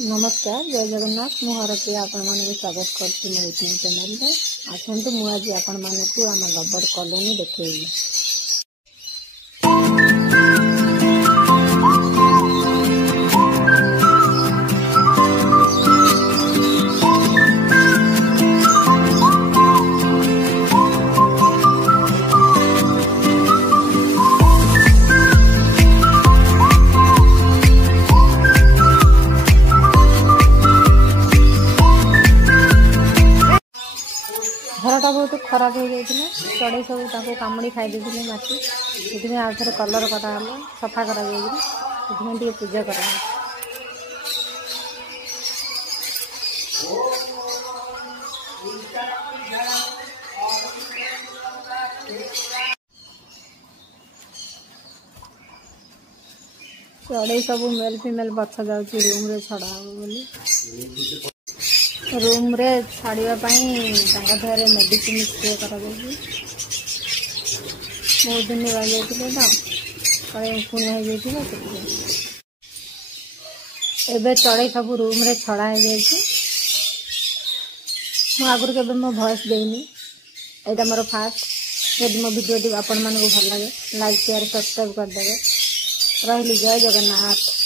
नमस्कार जय जगन्नाथ मु हरप्रिया आपण मानक स्वागत करछि मो यूट्यूब चैनल रे। आसंतु मु आज आपण मानक आम रबर कॉलोनी देखैबी। घरटा बहुत खराब हो जाता चढ़ई सब कामुड़ी खाई देते माटी से आउ थे कलर कराला सफा कर पूजा कर चढ़ई सब मेल फिमेल बच्चा जाऊँगी रूम रे छड़ा बोली रूम रे छाड़िया देहरे मेडिसिन स्प्रे कर बहुत दिन रही तो कड़े पुण्य हो जाए चढ़ई सब रूम रे छड़ा हो जाए आगुरी के मो वॉइस देनी यहाँ मोर फास्ट यदि मो वीडियो आपण मानक भल लगे लाइक शेयर सब्सक्राइब करदे रही जय जगन्नाथ।